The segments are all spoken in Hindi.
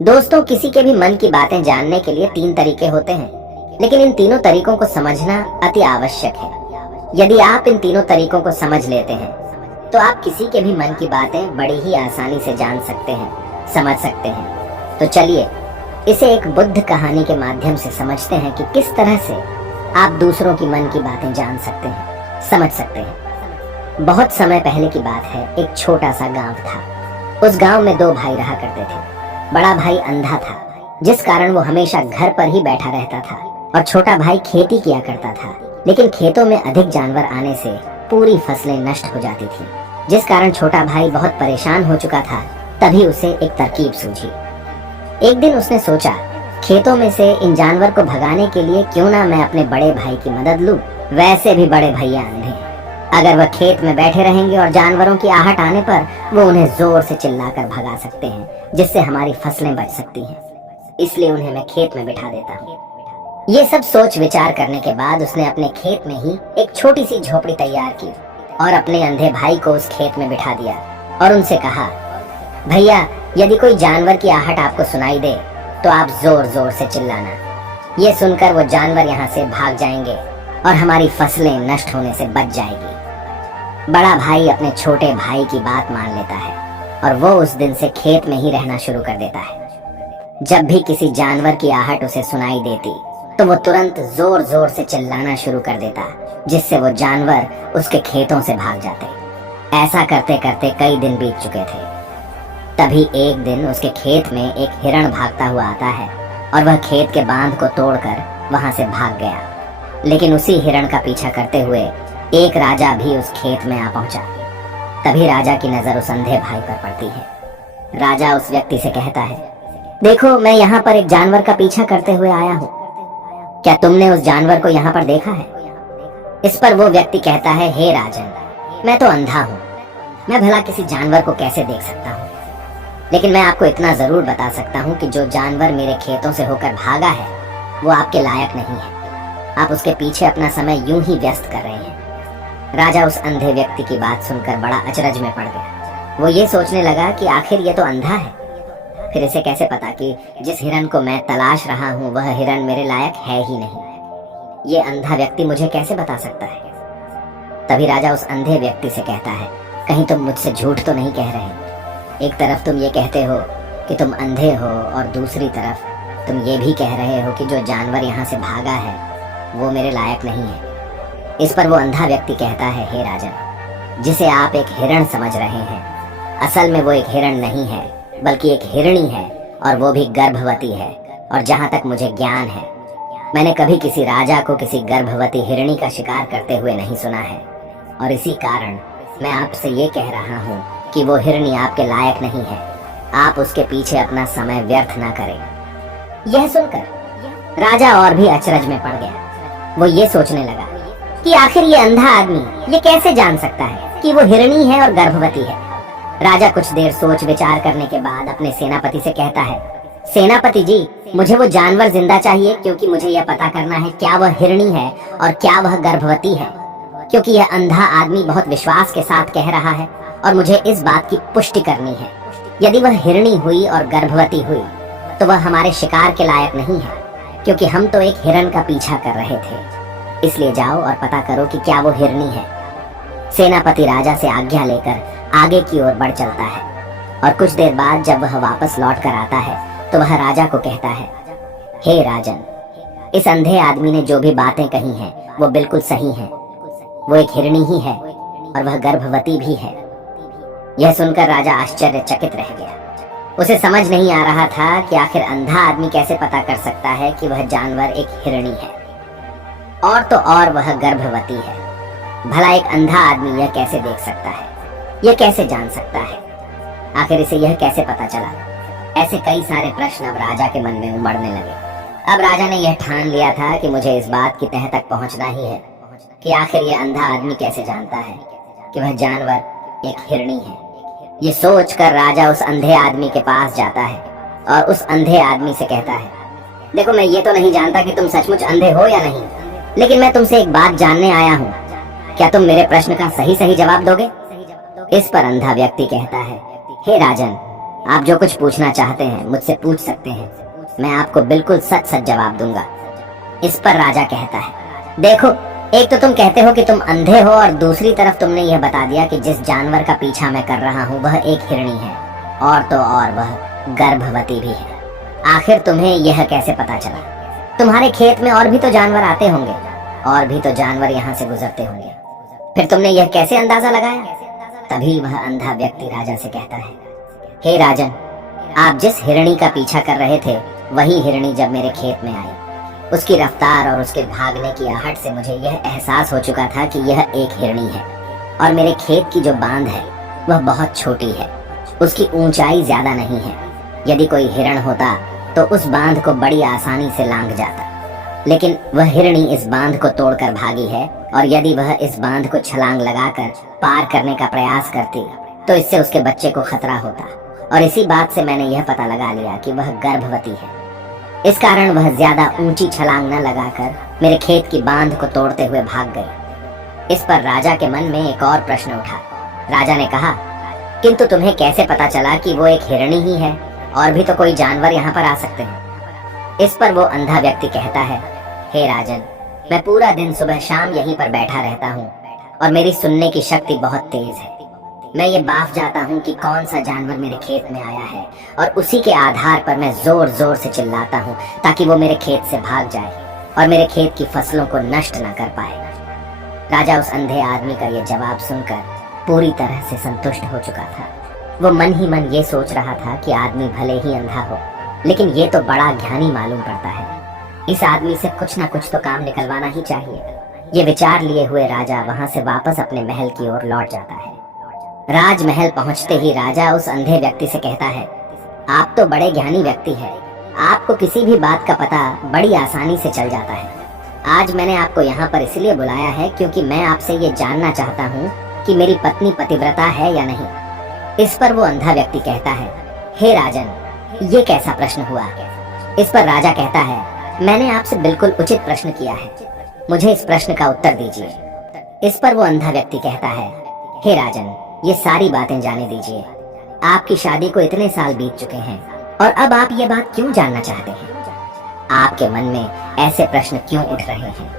दोस्तों, किसी के भी मन की बातें जानने के लिए तीन तरीके होते हैं, लेकिन इन तीनों तरीकों को समझना अति आवश्यक है। यदि आप इन तीनों तरीकों को समझ लेते हैं, तो आप किसी के भी मन की बातें बड़ी ही आसानी से जान सकते हैं, समझ सकते हैं। तो चलिए इसे एक बुद्ध कहानी के माध्यम से समझते हैं कि किस तरह से आप दूसरों की मन की बातें जान सकते हैं, समझ सकते हैं। बहुत समय पहले की बात है, एक छोटा सा गांव था। उस गांव में दो भाई रहा करते थे। बड़ा भाई अंधा था, जिस कारण वो हमेशा घर पर ही बैठा रहता था, और छोटा भाई खेती किया करता था। लेकिन खेतों में अधिक जानवर आने से पूरी फसलें नष्ट हो जाती थी, जिस कारण छोटा भाई बहुत परेशान हो चुका था। तभी उसे एक तरकीब सूझी। एक दिन उसने सोचा, खेतों में से इन जानवर को भगाने के लिए क्यों ना मैं अपने बड़े भाई की मदद लूं। वैसे भी बड़े भैया अंधे हैं, अगर वह खेत में बैठे रहेंगे और जानवरों की आहट आने पर वो उन्हें जोर से चिल्लाकर भगा सकते हैं, जिससे हमारी फसलें बच सकती हैं। इसलिए उन्हें मैं खेत में बिठा देता हूँ। ये सब सोच विचार करने के बाद उसने अपने खेत में ही एक छोटी सी झोपड़ी तैयार की और अपने अंधे भाई को उस खेत में बिठा दिया और उनसे कहा, भैया, यदि कोई जानवर की आहट आपको सुनाई दे तो आप जोर जोर से चिल्लाना। ये सुनकर वो जानवर यहाँ से भाग जाएंगे और हमारी फसलें नष्ट होने से बच जाएगी। बड़ा भाई अपने छोटे भाई की बात मान लेता है और वो उस दिन से खेत में ही रहना शुरू कर देता है। जब भी किसी जानवर की आहट उसे सुनाई देती तो वो तुरंत जोर जोर से चिल्लाना शुरू कर देता, जिससे वो जानवर उसके खेतों से भाग जाते। ऐसा करते करते कई दिन बीत चुके थे। तभी एक दिन उसके खेत में एक हिरण भागता हुआ आता है और वह खेत के बांध को तोड़कर वहां से भाग गया। लेकिन उसी हिरण का पीछा करते हुए एक राजा भी उस खेत में आ पहुंचा। तभी राजा की नजर उस अंधे भाई पर पड़ती है। राजा उस व्यक्ति से कहता है, देखो, मैं यहाँ पर एक जानवर का पीछा करते हुए आया हूँ। क्या तुमने उस जानवर को यहाँ पर देखा है? इस पर वो व्यक्ति कहता है, हे राजन, मैं तो अंधा हूँ, मैं भला किसी जानवर को कैसे देख सकता हूँ। लेकिन मैं आपको इतना जरूर बता सकता हूँ कि जो जानवर मेरे खेतों से होकर भागा है वो आपके लायक नहीं है। आप उसके पीछे अपना समय यूं ही व्यस्त कर रहे हैं। राजा उस अंधे व्यक्ति की बात सुनकर बड़ा अचरज में पड़ गया। वो ये सोचने लगा कि आखिर ये तो अंधा है, फिर इसे कैसे पता कि जिस हिरण को मैं तलाश रहा हूँ वह हिरण मेरे लायक है ही नहीं। ये अंधा व्यक्ति मुझे कैसे बता सकता है? तभी राजा उस अंधे व्यक्ति से कहता है, कहीं तुम मुझसे झूठ तो नहीं कह रहे? एक तरफ तुम ये कहते हो कि तुम अंधे हो और दूसरी तरफ तुम ये भी कह रहे हो कि जो जानवर यहाँ से भागा है वो मेरे लायक नहीं है। इस पर वो अंधा व्यक्ति कहता है, हे राजन, जिसे आप एक हिरण समझ रहे हैं, असल में वो एक हिरण नहीं है बल्कि एक हिरणी है, और वो भी गर्भवती है। और जहाँ तक मुझे ज्ञान है, मैंने कभी किसी राजा को किसी गर्भवती हिरणी का शिकार करते हुए नहीं सुना है। और इसी कारण मैं आपसे ये कह रहा हूँ कि वो हिरणी आपके लायक नहीं है। आप उसके पीछे अपना समय व्यर्थ ना करें। यह सुनकर राजा और भी अचरज में पड़ गया। वो ये सोचने लगा कि आखिर ये अंधा आदमी ये कैसे जान सकता है कि वो हिरणी है और गर्भवती है। राजा कुछ देर सोच विचार करने के बाद अपने सेनापति से कहता है, सेनापति जी, मुझे वो जानवर जिंदा चाहिए, क्योंकि मुझे यह पता करना है क्या वह हिरणी है और क्या वह गर्भवती है। क्योंकि यह अंधा आदमी बहुत विश्वास के साथ कह रहा है और मुझे इस बात की पुष्टि करनी है। यदि वह हिरणी हुई और गर्भवती हुई तो वह हमारे शिकार के लायक नहीं है, क्योंकि हम तो एक हिरण का पीछा कर रहे थे। इसलिए जाओ और पता करो कि क्या वो हिरणी है। सेनापति राजा से आज्ञा लेकर आगे की ओर बढ़ चलता है और कुछ देर बाद जब वह वापस लौट कर आता है तो वह राजा को कहता है, हे राजन, इस अंधे आदमी ने जो भी बातें कही हैं वो बिल्कुल सही हैं। वो एक हिरणी ही है और वह गर्भवती भी है। यह सुनकर राजा आश्चर्यचकित रह गया। उसे समझ नहीं आ रहा था कि आखिर अंधा आदमी कैसे पता कर सकता है कि वह जानवर एक हिरणी है, और तो और वह गर्भवती है। भला एक अंधा आदमी यह कैसे देख सकता है, यह कैसे जान सकता है? आखिर इसे यह कैसे पता चला? ऐसे कई सारे प्रश्न अब राजा के मन में उमड़ने लगे। अब राजा ने यह ठान लिया था कि मुझे इस बात की तह तक पहुंचना ही है कि आखिर यह अंधा आदमी कैसे जानता है कि वह जानवर एक हिरणी है। ये सोचकर राजा उस अंधे आदमी के पास जाता है और उस अंधे आदमी से कहता है, देखो, मैं ये तो नहीं जानता कि तुम सचमुच अंधे हो या नहीं, लेकिन मैं तुमसे एक बात जानने आया हूँ। क्या तुम मेरे प्रश्न का सही सही जवाब दोगे? इस पर अंधा व्यक्ति कहता है, हे राजन, आप जो कुछ पूछना चाहते हैं मुझसे पूछ सकते हैं, मैं आपको बिल्कुल सच सच जवाब दूंगा। इस पर राजा कहता है, देखो, एक तो तुम कहते हो कि तुम अंधे हो और दूसरी तरफ तुमने यह बता दिया कि जिस जानवर का पीछा मैं कर रहा हूँ वह एक हिरणी है, और तो और वह गर्भवती भी है। आखिर तुम्हें यह कैसे पता चला? तुम्हारे खेत में और भी तो जानवर आते होंगे, और भी तो जानवर यहाँ से गुजरते होंगे, फिर तुमने यह कैसे अंदाजा लगाया? तभी वह अंधा व्यक्ति राजा से कहता है, हे राजन, आप जिस हिरणी का पीछा कर रहे थे वही हिरणी जब मेरे खेत में आई, उसकी रफ्तार और उसके भागने की आहट से मुझे यह एहसास हो चुका था कि यह एक हिरणी है, और मेरे खेत की जो बांध है वह बहुत छोटी है, उसकी ऊंचाई ज्यादा नहीं है। यदि कोई हिरण होता तो उस बांध को बड़ी आसानी से लांघ जाता, लेकिन वह हिरणी इस बांध को तोड़कर भागी है, और यदि वह इस बांध को छलांग लगाकर पार करने का प्रयास करती तो इससे उसके बच्चे को खतरा होता, और इसी बात से मैंने यह पता लगा लिया कि वह गर्भवती है। इस कारण वह ज्यादा ऊंची छलांग न लगाकर मेरे खेत की बांध को तोड़ते हुए भाग गई। इस पर राजा के मन में एक और प्रश्न उठा। राजा ने कहा, किंतु तुम्हें कैसे पता चला कि वो एक हिरणी ही है, और भी तो कोई जानवर यहाँ पर आ सकते हैं? इस पर वो अंधा व्यक्ति कहता है, हे राजन, मैं पूरा दिन सुबह शाम यहीं पर बैठा रहता हूँ, और मेरी सुनने की शक्ति बहुत तेज है। मैं ये बाफ जाता हूँ कि कौन सा जानवर मेरे खेत में आया है, और उसी के आधार पर मैं जोर जोर से चिल्लाता हूँ ताकि वो मेरे खेत से भाग जाए और मेरे खेत की फसलों को नष्ट न कर पाए। राजा उस अंधे आदमी का ये जवाब सुनकर पूरी तरह से संतुष्ट हो चुका था। वो मन ही मन ये सोच रहा था कि आदमी भले ही अंधा हो, लेकिन ये तो बड़ा ज्ञानी मालूम पड़ता है। इस आदमी से कुछ ना कुछ तो काम निकलवाना ही चाहिए। ये विचार लिए हुए राजा वहां से वापस अपने महल की ओर लौट जाता है। राजमहल पहुंचते ही राजा उस अंधे व्यक्ति से कहता है, आप तो बड़े ज्ञानी व्यक्ति हैं, आपको किसी भी बात का पता बड़ी आसानी से चल जाता है। आज मैंने आपको यहाँ पर इसलिए बुलाया है क्योंकि मैं आपसे ये जानना चाहता हूँ कि मेरी पत्नी पतिव्रता है या नहीं। इस पर वो अंधा व्यक्ति कहता है, हे राजन, ये कैसा प्रश्न हुआ? इस पर राजा कहता है, मैंने आपसे बिल्कुल उचित प्रश्न किया है, मुझे इस प्रश्न का उत्तर दीजिए। इस पर वो अंधा व्यक्ति कहता है, हे राजन, ये सारी बातें जाने दीजिए। आपकी शादी को इतने साल बीत चुके हैं, और अब आप ये बात क्यों जानना चाहते हैं? आपके मन में ऐसे प्रश्न क्यों उठ रहे हैं?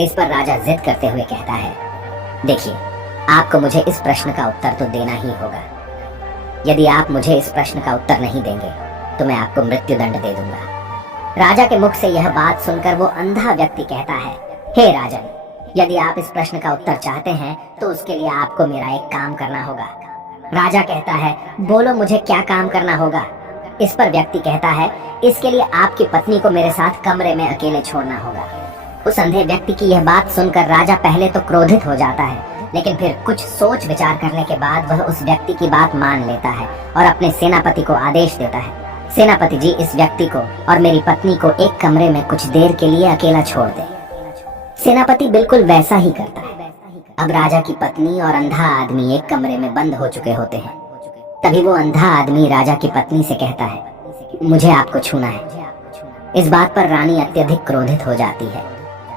इस पर राजा जिद करते हुए कहता है, देखिए, आपको मुझे इस प्रश्न का उत्तर तो देना ही होगा। यदि आप मुझे इस प्रश्न का उत्तर नहीं देंगे तो मैं आपको मृत्यु दंड दे दूंगा। राजा के मुख से यह बात सुनकर वो अंधा व्यक्ति कहता है, हे राजन, यदि आप इस प्रश्न का उत्तर चाहते हैं तो उसके लिए आपको मेरा एक काम करना होगा। राजा कहता है, बोलो, मुझे क्या काम करना होगा? इस पर व्यक्ति कहता है, इसके लिए आपकी पत्नी को मेरे साथ कमरे में अकेले छोड़ना होगा। उस अंधे व्यक्ति की यह बात सुनकर राजा पहले तो क्रोधित हो जाता है, लेकिन फिर कुछ सोच विचार करने के बाद वह उस व्यक्ति की बात मान लेता है और अपने सेनापति को आदेश देता है, सेनापति जी, इस व्यक्ति को और मेरी पत्नी को एक कमरे में कुछ देर के लिए अकेला छोड़ दे। सेनापति बिल्कुल वैसा ही करता है। अब राजा की पत्नी और अंधा आदमी एक कमरे में बंद हो चुके होते हैं। तभी वो अंधा आदमी राजा की पत्नी से कहता है, मुझे आपको छूना है। इस बात पर रानी अत्यधिक क्रोधित हो जाती है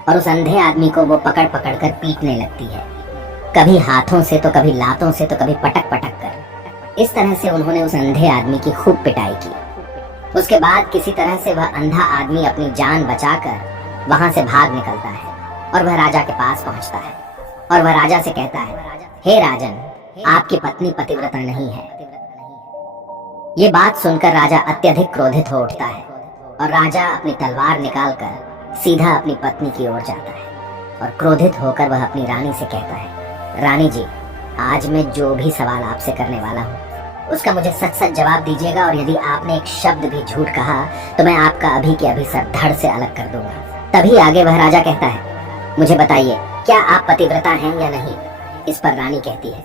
और उस अंधे आदमी को वो पकड़ पकड़ कर पीटने लगती है, कभी हाथों से तो कभी लातों से तो कभी पटक पटक कर। इस तरह से उन्होंने उस अंधे आदमी की खूब पिटाई की। उसके बाद किसी तरह से वह अंधा आदमी अपनी जान बचाकर वहां से भाग निकलता है और वह राजा के पास पहुंचता है और वह राजा से कहता है, हे राजन, आपकी पत्नी पतिव्रता नहीं है। ये बात सुनकर राजा अत्यधिक क्रोधित हो उठता है और राजा अपनी तलवार निकालकर सीधा अपनी पत्नी की ओर जाता है और क्रोधित होकर वह अपनी रानी से कहता है, रानी जी, आज मैं जो भी सवाल आपसे करने वाला हूँ उसका मुझे सच सच जवाब दीजिएगा, और यदि आपने एक शब्द भी झूठ कहा तो मैं आपका अभी के अभी सर धड़ से अलग कर दूंगा। तभी आगे वह राजा कहता है, मुझे बताइए, क्या आप पतिव्रता हैं या नहीं? इस पर रानी कहती है,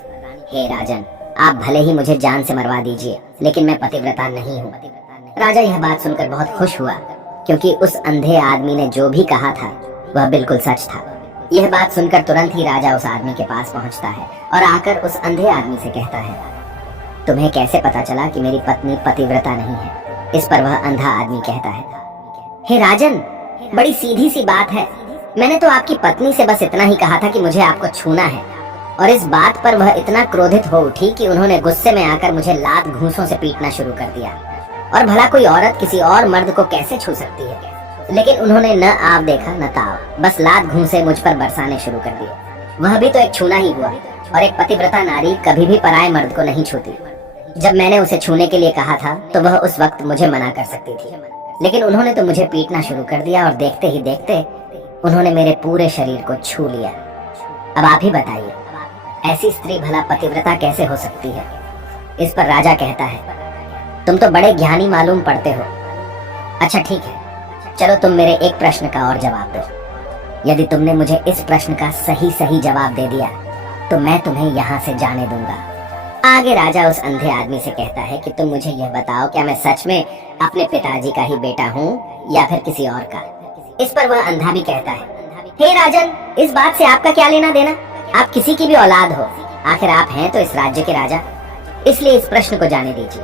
हे राजन, आप भले ही मुझे जान से मरवा दीजिए, लेकिन मैं पतिव्रता नहीं हूँ। राजा यह बात सुनकर बहुत खुश हुआ, क्योंकि उस अंधे आदमी ने जो भी कहा था वह बिल्कुल सच था। यह बात सुनकर तुरंत ही राजा उस आदमी के पास पहुंचता है और आकर उस अंधे आदमी से कहता है, तुम्हें कैसे पता चला कि मेरी पत्नी पतिव्रता नहीं है? इस पर वह अंधा आदमी कहता है, हे राजन, बड़ी सीधी सी बात है, मैंने तो आपकी पत्नी से बस इतना ही कहा था कि मुझे आपको छूना है, और इस बात पर वह इतना क्रोधित हो उठी कि उन्होंने गुस्से में आकर मुझे लात घूंसों से पीटना शुरू कर दिया। और भला कोई औरत किसी और मर्द को कैसे छू सकती है, लेकिन उन्होंने न आव देखा न ताव, बस लात घूंसे मुझ पर बरसाने शुरू कर दिए। वह भी तो एक छूना ही हुआ, और एक पतिव्रता नारी कभी भी पराये मर्द को नहीं छूती। जब मैंने उसे छूने के लिए कहा था तो वह उस वक्त मुझे मना कर सकती थी, लेकिन उन्होंने तो मुझे पीटना शुरू कर दिया और देखते ही देखते उन्होंने मेरे पूरे शरीर को छू लिया। अब आप ही बताइए, ऐसी स्त्री भला पतिव्रता कैसे हो सकती है? इस पर राजा कहता है, तुम तो बड़े ज्ञानी मालूम पड़ते हो। अच्छा ठीक है, चलो तुम मेरे एक प्रश्न का और जवाब दो। यदि तुमने मुझे इस प्रश्न का सही सही जवाब दे दिया तो मैं तुम्हें यहाँ से जाने दूंगा। आगे राजा उस अंधे आदमी से कहता है कि तुम मुझे यह बताओ, क्या मैं सच में अपने पिताजी का ही बेटा हूँ या फिर किसी और का? इस पर वह अंधा भी कहता है, हे राजन, इस बात से आपका क्या लेना देना? आप किसी की भी औलाद हो, आखिर आप हैं तो इस राज्य के राजा, इसलिए इस प्रश्न को जाने दीजिए।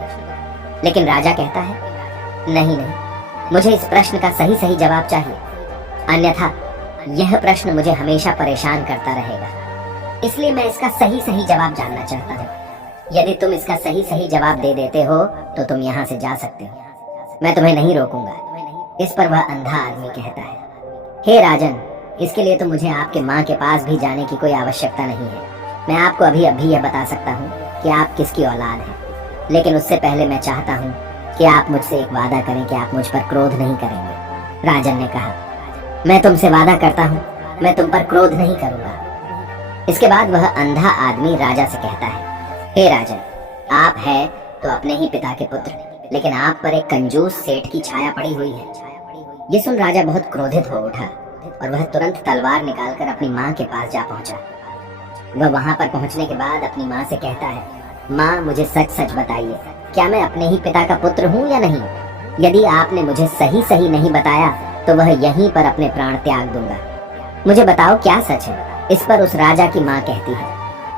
लेकिन राजा कहता है, नहीं नहीं, मुझे इस प्रश्न का सही सही जवाब चाहिए, अन्यथा यह प्रश्न मुझे हमेशा परेशान करता रहेगा। इसलिए मैं इसका सही सही जवाब जानना चाहता हूँ। यदि तुम इसका सही सही जवाब दे देते हो तो तुम यहाँ से जा सकते हो, मैं तुम्हें नहीं रोकूंगा। इस पर वह अंधा आदमी कहता है, हे राजन, इसके लिए तो मुझे आपके माँ के पास भी जाने की कोई आवश्यकता नहीं है। मैं आपको अभी अभी यह बता सकता हूँ कि आप किसकी औलाद हैं, लेकिन उससे पहले मैं चाहता हूँ कि आप मुझसे एक वादा करें कि आप मुझ पर क्रोध नहीं करेंगे। राजन ने कहा, मैं तुमसे वादा करता हूँ, मैं तुम पर क्रोध नहीं करूंगा। इसके बाद वह अंधा आदमी राजा से कहता है, हे राजन, आप है तो अपने ही पिता के पुत्र, लेकिन आप पर एक कंजूस सेठ की छाया पड़ी हुई है। ये सुन राजा बहुत क्रोधित हो उठा और वह तुरंत तलवार निकालकर अपनी माँ के पास जा पहुंचा। वह वहां पर पहुंचने के बाद अपनी माँ से कहता है, माँ, मुझे सच सच बताइए, क्या मैं अपने ही पिता का पुत्र हूँ या नहीं? यदि आपने मुझे सही सही नहीं बताया तो वह यहीं पर अपने प्राण त्याग दूंगा। मुझे बताओ क्या सच है? इस पर उस राजा की माँ कहती है,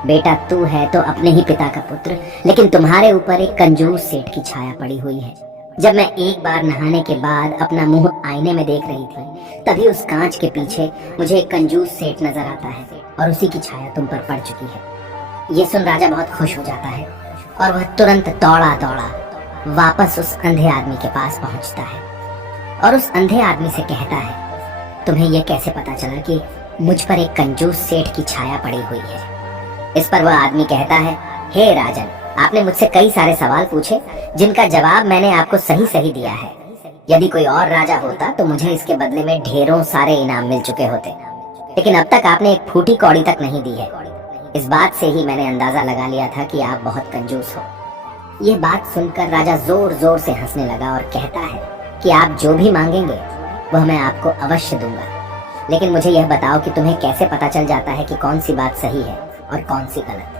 बेटा, तू है तो अपने ही पिता का पुत्र, लेकिन तुम्हारे ऊपर एक कंजूस सेठ की छाया पड़ी हुई है। जब मैं एक बार नहाने के बाद अपना मुंह आईने में देख रही थी, तभी उस कांच के पीछे मुझे एक कंजूस सेठ नजर आता है और उसी की छाया तुम पर पड़ चुकी है। ये सुन राजा बहुत खुश हो जाता है और वह तुरंत दौड़ा दौड़ा वापस उस अंधे आदमी के पास पहुंचता है और उस अंधे आदमी से कहता है, तुम्हें यह कैसे पता चला कि मुझ पर एक कंजूस सेठ की छाया पड़ी हुई है? इस पर वह आदमी कहता है, हे राजन, आपने मुझसे कई सारे सवाल पूछे जिनका जवाब मैंने आपको सही सही दिया है। यदि कोई और राजा होता तो मुझे इसके बदले में ढेरों सारे इनाम मिल चुके होते, लेकिन अब तक आपने एक फूटी कौड़ी तक नहीं दी है। इस बात से ही मैंने अंदाजा लगा लिया था कि आप बहुत कंजूस हो। यह बात सुनकर राजा जोर जोर से हंसने लगा और कहता है कि आप जो भी मांगेंगे वह मैं आपको अवश्य दूंगा, लेकिन मुझे यह बताओ कि तुम्हें कैसे पता चल जाता है कि कौन सी बात सही है और कौन सी गलत?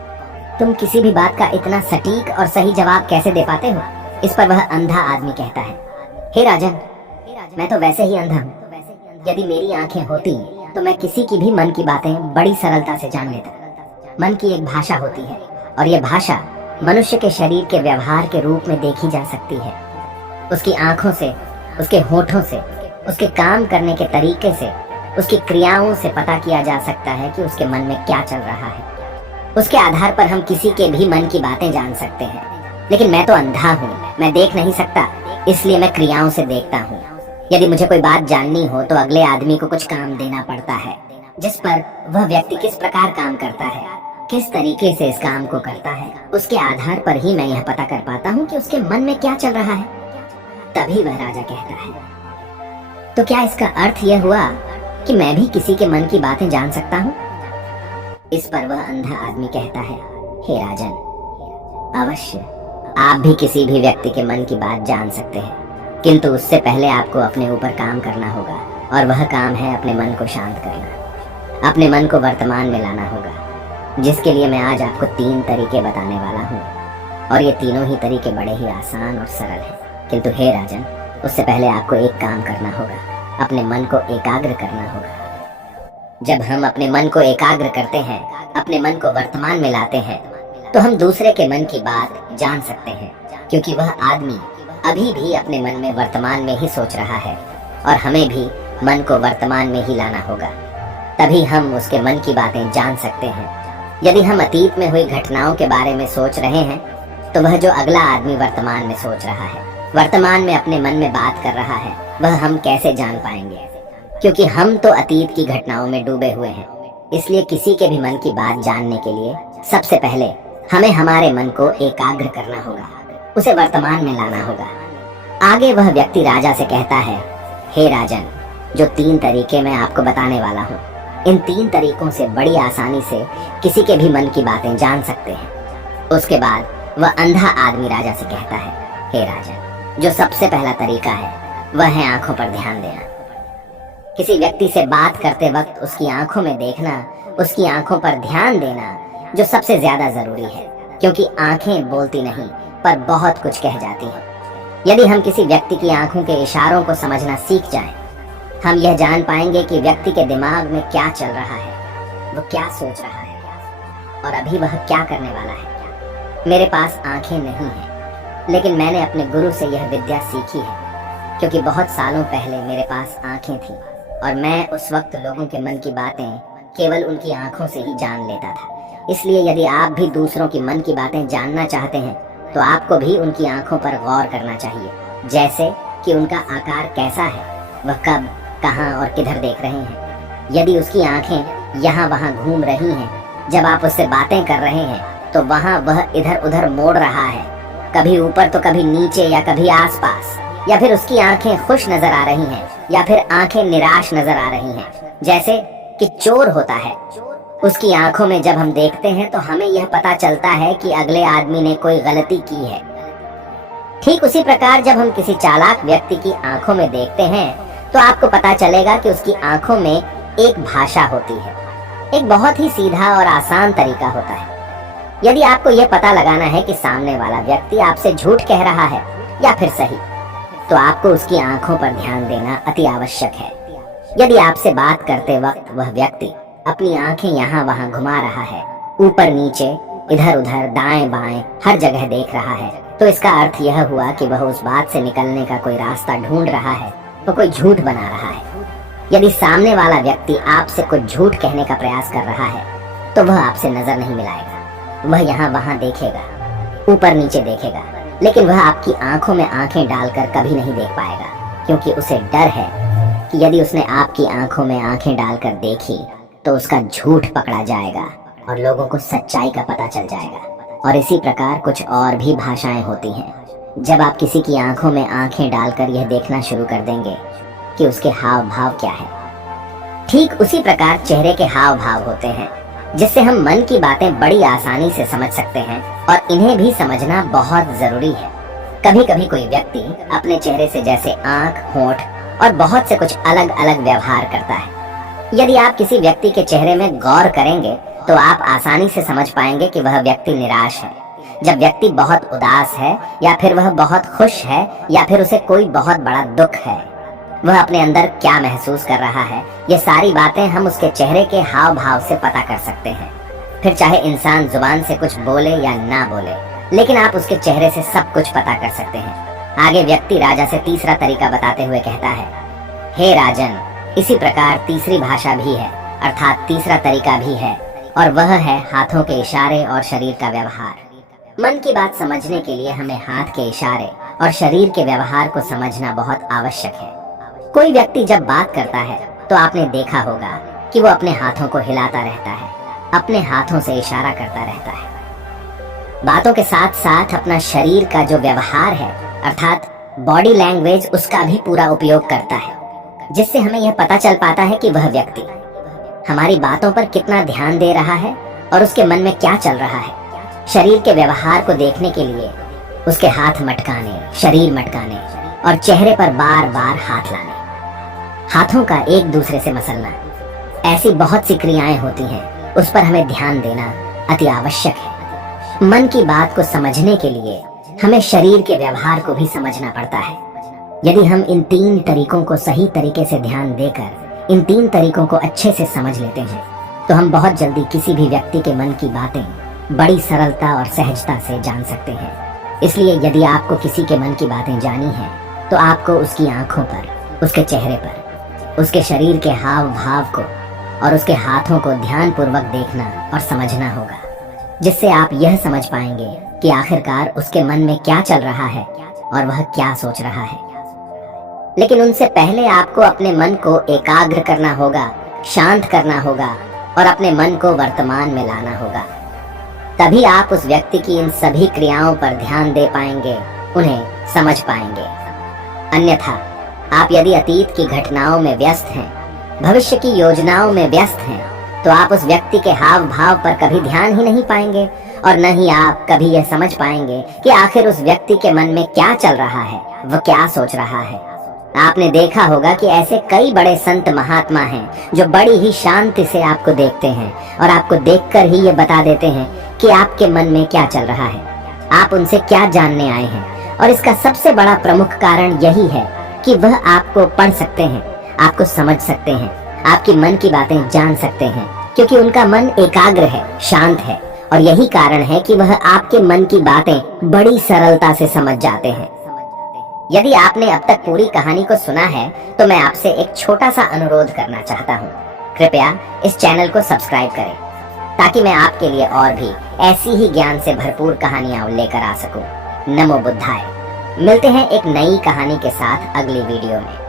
तुम किसी भी बात का इतना सटीक और सही जवाब कैसे दे पाते हो? इस पर वह अंधा आदमी कहता है, हे राजन, मैं तो वैसे ही अंधा हूँ। यदि मेरी आंखें होती तो मैं किसी की भी मन की बातें बड़ी सरलता से जान लेता। मन की एक भाषा होती है और यह भाषा मनुष्य के शरीर के व्यवहार के रूप में देखी जा सकती है। उसकी आंखों से, उसके होठों से, उसके काम करने के तरीके से, उसकी क्रियाओं से पता किया जा सकता है कि उसके मन में क्या चल रहा है। उसके आधार पर हम किसी के भी मन की बातें जान सकते हैं। लेकिन मैं तो अंधा हूँ, मैं देख नहीं सकता, इसलिए मैं क्रियाओं से देखता हूँ। यदि मुझे कोई बात जाननी हो तो अगले आदमी को कुछ काम देना पड़ता है, जिस पर वह व्यक्ति किस प्रकार काम करता है, किस तरीके से इस काम को करता है, उसके आधार पर ही मैं यह पता कर पाता हूँ कि उसके मन में क्या चल रहा है। तभी वह राजा कहता है, तो क्या इसका अर्थ यह हुआ कि मैं भी किसी के मन की बातें जान सकता हूँ? इस पर वह अंधा आदमी कहता है, हे राजन, अवश्य आप भी किसी भी व्यक्ति के मन की बात जान सकते हैं, किंतु उससे पहले आपको अपने ऊपर काम करना होगा, और वह काम है अपने मन को शांत करना, अपने मन को वर्तमान में लाना होगा, जिसके लिए मैं आज आपको 3 तरीके बताने वाला हूँ। और ये तीनों ही तरीके बड़े ही आसान और सरल हैं। किंतु हे राजन, उससे पहले आपको एक काम करना होगा, अपने मन को एकाग्र करना होगा। जब हम अपने मन को एकाग्र करते हैं, अपने मन को वर्तमान में लाते हैं, तो हम दूसरे के मन की बात जान सकते हैं, क्योंकि वह आदमी अभी भी अपने मन में वर्तमान में ही सोच रहा है, और हमें भी मन को वर्तमान में ही लाना होगा। तभी हम उसके मन की बातें जान सकते हैं। यदि हम अतीत में हुई घटनाओं के बारे में सोच रहे हैं तो वह जो अगला आदमी वर्तमान में सोच रहा है, वर्तमान में अपने मन में बात कर रहा है, वह हम कैसे जान पाएंगे? क्योंकि हम तो अतीत की घटनाओं में डूबे हुए हैं। इसलिए किसी के भी मन की बात जानने के लिए सबसे पहले हमें हमारे मन को एकाग्र करना होगा, उसे वर्तमान में लाना होगा। आगे वह व्यक्ति राजा से कहता है, हे राजन, जो 3 तरीके मैं आपको बताने वाला हूँ, इन 3 तरीकों से बड़ी आसानी से किसी के भी मन की बातें जान सकते हैं। उसके बाद वह अंधा आदमी राजा से कहता है, हे राजन, जो सबसे पहला तरीका है वह है आंखों पर ध्यान देना। किसी व्यक्ति से बात करते वक्त उसकी आंखों में देखना, उसकी आंखों पर ध्यान देना जो सबसे ज्यादा जरूरी है, क्योंकि आंखें बोलती नहीं पर बहुत कुछ कह जाती हैं। यदि हम किसी व्यक्ति की आंखों के इशारों को समझना सीख जाएं, हम यह जान पाएंगे कि व्यक्ति के दिमाग में क्या चल रहा है, वो क्या सोच रहा है और अभी वह क्या करने वाला है। मेरे पास आंखें नहीं हैं, लेकिन मैंने अपने गुरु से यह विद्या सीखी है, क्योंकि बहुत सालों पहले मेरे पास आंखें थीं और मैं उस वक्त लोगों के मन की बातें केवल उनकी आंखों से ही जान लेता था। इसलिए यदि आप भी दूसरों की मन की बातें जानना चाहते हैं तो आपको भी उनकी आंखों पर गौर करना चाहिए, जैसे कि उनका आकार कैसा है, वह कब, कहाँ और किधर देख रहे हैं। यदि उसकी आंखें यहाँ वहाँ घूम रही हैं, जब आप उससे बातें कर रहे हैं तो वहाँ वह इधर उधर मोड़ रहा है, कभी ऊपर तो कभी नीचे या कभी आसपास, या फिर उसकी आंखें खुश नजर आ रही हैं या फिर आंखें निराश नजर आ रही हैं, जैसे कि चोर होता है। उसकी आंखों में जब हम देखते हैं तो हमें यह पता चलता है कि अगले आदमी ने कोई गलती की है। ठीक उसी प्रकार जब हम किसी चालाक व्यक्ति की आंखों में देखते हैं तो आपको पता चलेगा कि उसकी आंखों में एक भाषा होती है, एक बहुत ही सीधा और आसान तरीका होता है। यदि आपको यह पता लगाना है कि सामने वाला व्यक्ति आपसे झूठ कह रहा है या फिर सही, तो आपको उसकी आंखों पर ध्यान देना अति आवश्यक है। यदि आपसे बात करते वक्त वह व्यक्ति अपनी आंखें यहाँ वहाँ घुमा रहा है, ऊपर नीचे, इधर उधर, दाएं बाएं, हर जगह देख रहा है, तो इसका अर्थ यह हुआ कि वह उस बात से निकलने का कोई रास्ता ढूंढ रहा है, वो कोई झूठ बना रहा है। यदि सामने वाला व्यक्ति आपसे कुछ झूठ कहने का प्रयास कर रहा है तो वह आपसे नजर नहीं मिलाएगा, वह यहाँ वहाँ देखेगा, ऊपर नीचे देखेगा, लेकिन वह आपकी आंखों में आंखें डालकर कभी नहीं देख पाएगा, क्योंकि उसे डर है कि यदि उसने आपकी आंखों में आंखें डालकर देखी तो उसका झूठ पकड़ा जाएगा और लोगों को सच्चाई का पता चल जाएगा। और इसी प्रकार कुछ और भी भाषाएं होती हैं। जब आप किसी की आंखों में आंखें डालकर यह देखना शुरू कर देंगे कि उसके हाव भाव क्या है, ठीक उसी प्रकार चेहरे के हाव भाव होते हैं, जिससे हम मन की बातें बड़ी आसानी से समझ सकते हैं और इन्हें भी समझना बहुत जरूरी है। कभी कभी कोई व्यक्ति अपने चेहरे से जैसे आंख, होंठ और बहुत से कुछ अलग अलग व्यवहार करता है। यदि आप किसी व्यक्ति के चेहरे में गौर करेंगे तो आप आसानी से समझ पाएंगे कि वह व्यक्ति निराश है, जब व्यक्ति बहुत उदास है, या फिर वह बहुत खुश है, या फिर उसे कोई बहुत बड़ा दुख है, वह अपने अंदर क्या महसूस कर रहा है। ये सारी बातें हम उसके चेहरे के हाव भाव से पता कर सकते हैं। फिर चाहे इंसान जुबान से कुछ बोले या ना बोले, लेकिन आप उसके चेहरे से सब कुछ पता कर सकते हैं। आगे व्यक्ति राजा से तीसरा तरीका बताते हुए कहता है, हे राजन, इसी प्रकार तीसरी भाषा भी है, अर्थात तीसरा तरीका भी है, और वह है हाथों के इशारे और शरीर का व्यवहार। मन की बात समझने के लिए हमें हाथ के इशारे और शरीर के व्यवहार को समझना बहुत आवश्यक है। कोई व्यक्ति जब बात करता है तो आपने देखा होगा कि वो अपने हाथों को हिलाता रहता है, अपने हाथों से इशारा करता रहता है। बातों के साथ साथ अपना शरीर का जो व्यवहार है, अर्थात बॉडी लैंग्वेज, उसका भी पूरा उपयोग करता है, जिससे हमें यह पता चल पाता है कि वह व्यक्ति हमारी बातों पर कितना ध्यान दे रहा है और उसके मन में क्या चल रहा है। शरीर के व्यवहार को देखने के लिए उसके हाथ मटकाने, शरीर मटकाने और चेहरे पर बार बार हाथ लाने, हाथों का एक दूसरे से मसलना, ऐसी बहुत सी क्रियाएं होती हैं, उस पर हमें ध्यान देना अति आवश्यक है। मन की बात को समझने के लिए हमें शरीर के व्यवहार को भी समझना पड़ता है। यदि हम इन 3 तरीकों को सही तरीके से ध्यान देकर इन 3 तरीकों को अच्छे से समझ लेते हैं तो हम बहुत जल्दी किसी भी व्यक्ति के मन की बातें बड़ी सरलता और सहजता से जान सकते हैं। इसलिए यदि आपको किसी के मन की बातें जानी हैं तो आपको उसकी आंखों पर, उसके चेहरे पर, उसके शरीर के हाव भाव को और उसके हाथों को ध्यानपूर्वक देखना और समझना होगा, जिससे आप यह समझ पाएंगे कि आखिरकार उसके मन में क्या चल रहा है और वह क्या सोच रहा है। लेकिन उनसे पहले आपको अपने मन को एकाग्र करना होगा, शांत करना होगा और अपने मन को वर्तमान में लाना होगा। तभी आप उस व्यक्ति की इन सभी क्रियाओं पर ध्यान दे पाएंगे, उन्हें समझ पाएंगे। अन्यथा आप यदि अतीत की घटनाओं में व्यस्त हैं, भविष्य की योजनाओं में व्यस्त हैं, तो आप उस व्यक्ति के हाव भाव पर कभी ध्यान ही नहीं पाएंगे और न ही आप कभी यह समझ पाएंगे कि आखिर उस व्यक्ति के मन में क्या चल रहा है, वह क्या सोच रहा है। आपने देखा होगा कि ऐसे कई बड़े संत महात्मा हैं जो बड़ी ही शांति से आपको देखते हैं और आपको देखकर ही ये बता देते हैं कि आपके मन में क्या चल रहा है, आप उनसे क्या जानने आए हैं। और इसका सबसे बड़ा प्रमुख कारण यही है कि वह आपको पढ़ सकते हैं, आपको समझ सकते हैं, आपकी मन की बातें जान सकते हैं, क्योंकि उनका मन एकाग्र है, शांत है। और यही कारण है कि वह आपके मन की बातें बड़ी सरलता से समझ जाते हैं। यदि आपने अब तक पूरी कहानी को सुना है तो मैं आपसे एक छोटा सा अनुरोध करना चाहता हूँ। कृपया इस चैनल को सब्सक्राइब करें ताकि मैं आपके लिए और भी ऐसी ही ज्ञान से भरपूर कहानियां लेकर आ सकूं। नमो बुद्धाय। मिलते हैं एक नई कहानी के साथ अगली वीडियो में।